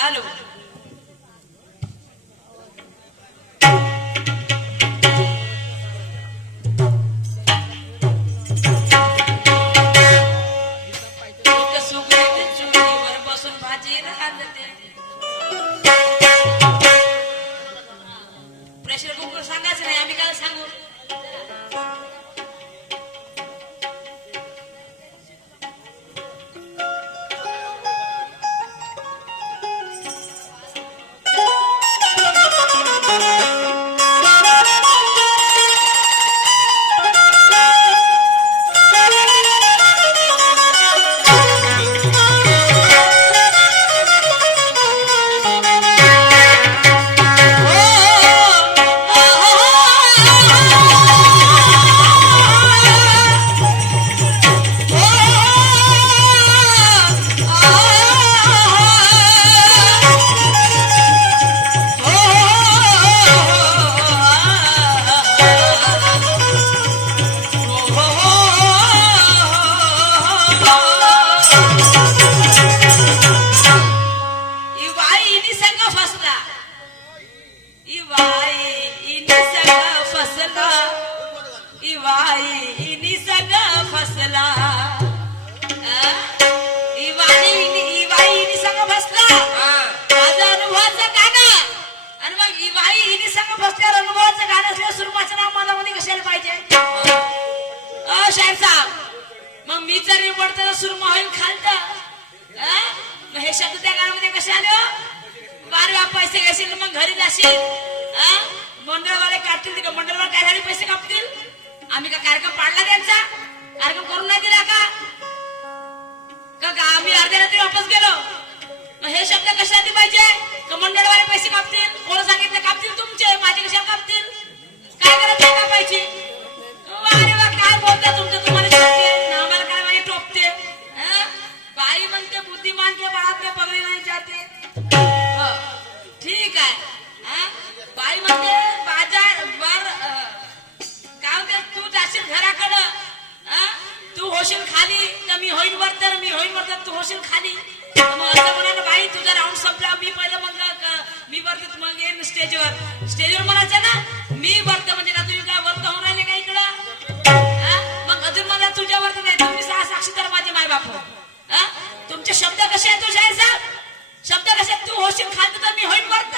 आलो. इथं सुगडी चुलीवर बसून भाजी राहते. प्रेशर कुकर सांगायचं नाही, आम्ही काय सांगू. मग मी जर निवडताना सुरमा होईल खालता. हे शब्द त्या गाण्यामध्ये कसे आले? बारव्या पैसे घेशील मग घरी जाशील. मंडळवाले काढतील का? मंडळवाले काय झाले? पैसे कापतील. आम्ही का कार्यक्रम पाडला त्यांचा? कार्यक्रम करून नाही दिला का? आम्ही अर्ध्या रात्री वापस गेलो. मग हे शब्द कशासाठी पाहिजे? का मंडळवाले पैसे कापतील? कोण सांगितलं कापतील? तुमचे. माझे कशाला कापतील? काय करत नाही कापायची? अरे वा, काय बोलता तुमचं तुम्हाला शक्य. आम्हाला काय माहिती टोपते. बाई म्हणते बुद्धिमान के बाळात में पगडी नाही जाते. ठीक आहे. बाई म्हणते बाजार वर काय म्हणते, तू जाशील घराकडं, तू होशील खाली तर मी होईन वर, तर मी होईन वर तर तू होशील खाली. मग असं म्हणायला बाई तुझा राऊंड संपला, मी पहिलं मग मी वरत मग येईन स्टेजवर. स्टेजवर म्हणायचं ना मी वरत, म्हणजे का तुम्ही काय वरत होऊन राहिले का इकडं? मग अजून मला तुझ्या वरत नाही. तुम्ही साक्षीदार माझे माय बाप. तुमचे शब्द कसे आहेत तो शाहीर साहेब? शब्द कसे? तू होशील खालत तर मी होईन वरत,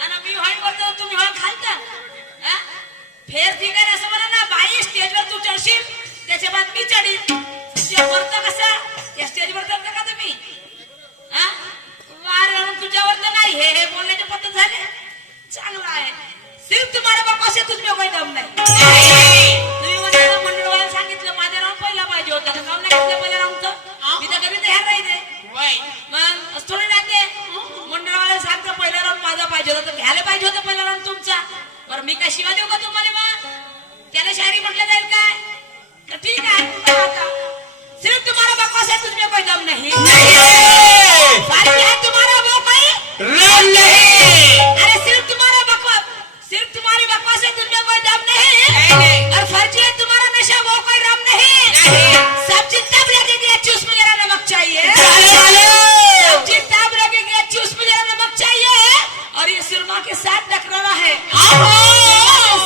आणि मी होईन वरत तर तुम्ही होईल खालत. फेर ठीक आहे असं म्हणा ना. बाई स्टेजवर तू चढशील त्याच्या बाद मी चढीन. वरत कसं? या स्टेजवर चढता का तुम्ही? तुझ्यावर तर नाही. हे बोलण्याचे पद्धत झाले. चांगला आहे. सिर्फ तुम्हाला बकवास आहे, तुझं काही दम नाही. तुम्ही म्हणजे मंडळवाला सांगितलं माझ्या राऊंड पहिला पाहिजे होता, तर काम नाही घेतलं पहिल्या राऊंडचं. मी तर कधी तयार राहिले. मग थोडी राहते. मंडळवाला सांगतं पहिला राऊंड माझा पाहिजे होता, तर घ्यायला पाहिजे होतं पहिला राऊंड तुमचा. बरं मी काय शिवा देऊ का तुम्हाला? मग त्याला शायरी म्हटलं जाईल काय? तर ठीक आहे. सिर्फ तुम्हाला बकवास है, तुझमें कोई दम नहीं. फर्जी है तुम्हारा वो कोई राम नहीं. अरे सिर्फ तुम्हारा बकवास, सिर्फ तुम्हारी बकवास है, तुझमें कोई दम नहीं. और फर्जी है तुम्हारा नशा, वो कोई राम नहीं. सब्जी तब लगेगी अच्छी, उसमें जरा नमक चाहिए. सब्जी तब लगेगी अच्छी, उसमें जरा नमक चाहिए. और ये सुरमा के साथ टकराना है,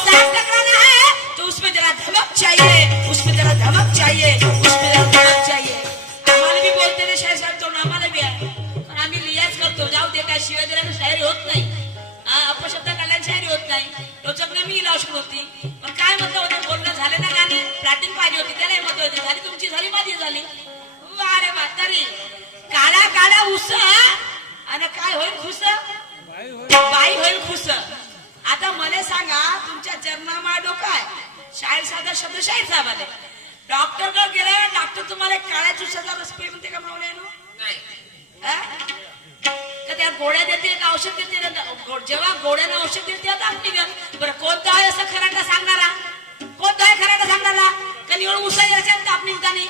साथ टकराना है तो उसमें जरा धमक चाहिए, उसमें जरा धमक चाहिए, उसमें जरा धमक चाहिए. आम्हाला भी बोलते थे शायरी साहेब, तो आम्हाला भी आहे, पण आम्ही लिहाच करतो. जाऊ दे, काय शिवाय दिल्याने शायरी होत नाही. अपशब्द काढल्याने शायरी होत नाही. टोचकने मी लावू होती, पण काय म्हणतं होते बोलणं झाले ना गाणे. प्लॅटिंग पाहिजे होती, त्यालाही मत होते. झाली तुमची, झाली माझी झाली. अरे म्हातारी काळा काळा उस, आणि काय होईल खुश? बाई होईल खुश. आता मला सांगा, तुमच्या चरणामा डोका आहे. शाहीर साधा शब्द शाहीर साहेब आले. डॉक्टर कडे गेले, डॉक्टर तुम्हाला काळ्या चुसाचा रस पे म्हणते का? मावल्यानो का त्या गोळ्या देते का औषध देते? जेव्हा गोळ्यानं औषध देते तेव्हा ताप निघेल. बरं कोणतं आहे असं खराटा सांगणारा? कोणतं आहे खराटा सांगणारा? का निवड उसाई असेल ताप निघतानी?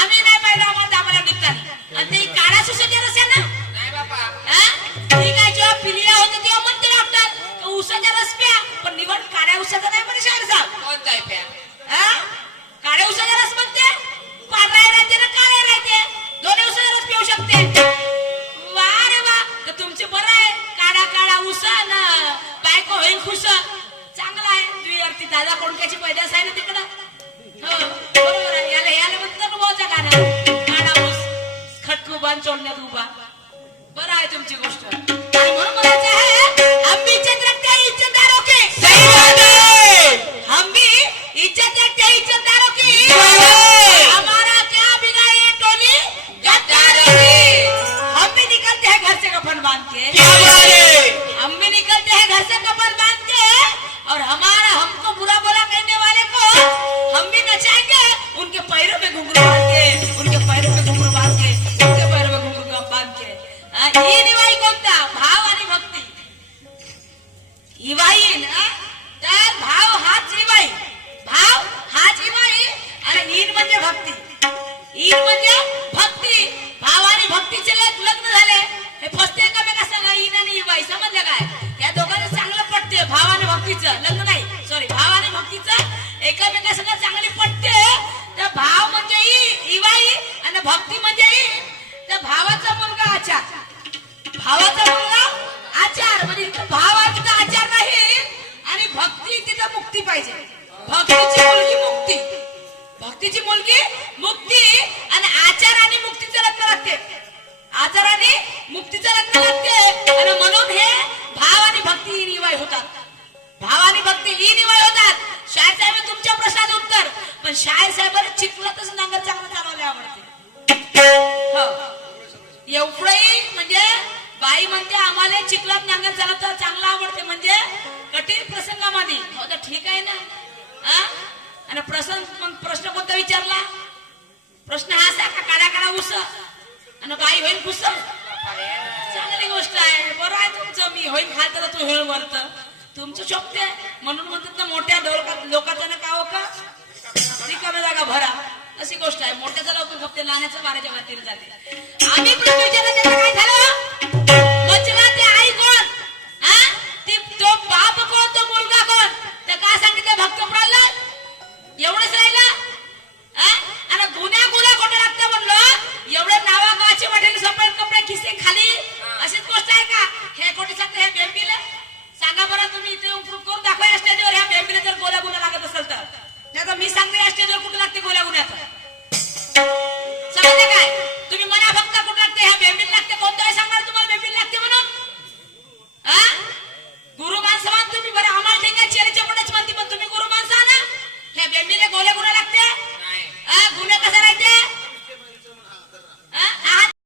आम्ही नाही पाहिलं, आम्हाला तापाला निघतानी. आणि ते काळ्या चुसाच्या रस आहे ना? नाही बापा. ठीक आहे, जेव्हा पिलिया होते तेव्हा म्हणते डॉक्टर उसाच्या रस प्या, पण निवड काळ्या उसाचा नाही म्हणे शाहीर साहेब. कोणता आहे प्या? काळ्या उसाचा रस म्हणते. पांढरा राहते ना काळे राहते, दोन्ही उसाचा रस पिऊ शकते. वा रे वा. तर काढाऊस खटकुबान चोडण्यात उभा. बरं आहे तुमची गोष्ट. आणि म्हणून म्हणायचं आहे, हम भी इज्जत रखते हैं इज्जतदारों की. सही बात है. हम भी इज्जत रखते हैं इज्जतदारों की. हमारा क्या बिगाड़ी टोली गद्दारों की. हम भी निकलते हैं घर से कफन बांध के. क्या बात है. हम भी निकलते हैं घर से कफन बांध के. और हमारा हमको बुरा बोला कहने वाले को हम भी नचाएंगे उनके पैरों में घुंघरू बांध के. उनके पैरों में घुंघरू बांध के. उनके पैरों में घुंघरू बांध के. ही निवाई कोणता? भाव आणि भक्ती. इवाई ना, तर भाव हाच इवाई. भाव हाच इवाई आणि ईन म्हणजे भक्ती. ईन म्हणजे भक्ती. भाव आणि भक्तीचे लग्न झाले. हे फसते एकमेका सांगा ईन आणि इवाई. समजलं काय? या दोघांचं चांगलं पटते. भाव आणि भक्तीचं लग्न नाही, सॉरी, भाव आणि भक्तीचं एकमेका संग चांगली पटते. तर भाव म्हणजे इवाई आणि भक्ती म्हणजे ईन. तर भावाचा मुलगा आचार. भावाचा मुलगा आचार म्हणजे तिथं भाव आहे तिथं आचार नाही. आणि भक्ती तिथं मुक्ती पाहिजे. भक्तीची मुलगी मुक्ती. भक्तीची मुलगी मुक्ती. आणि आचार आणि मुक्तीचं लग्न लागते. आचार आणि मुक्तीचं लग्न लागते. आणि म्हणून हे भाव आणि भक्ती ही निवाय होतात. भाव आणि भक्ती ही निवाय होतात. शाहीर साहेब तुमच्या प्रश्नाचं उत्तर. पण शाहीर साहेबांना चिखलातच नांगर चांगलं चालवले आवडते. हो, एवढंही म्हणजे बाई म्हणते आम्हाला चिखलात नांगर चालवता चांगलं आवडते. म्हणजे कठीण प्रसंगामध्ये. हो तर ठीक आहे ना. आणि प्रश्न कोणता विचारला? प्रश्न हा असा का काळा काळा उस आणि बाई होईल खुस. चांगली गोष्ट आहे. बरं आहे तुमचं. मी होईल खाल तर तू हेळ वरत तुमचं शोभते. म्हणून म्हणतात ना मोठ्या लोकांचं ना का हो का रिकाम्या जागा भरा. अशी गोष्ट आहे. मोठ्याचा लवकर खपते, लहानाचं बाराच्या वातीला जाते. आम्ही पृथ्वीच्या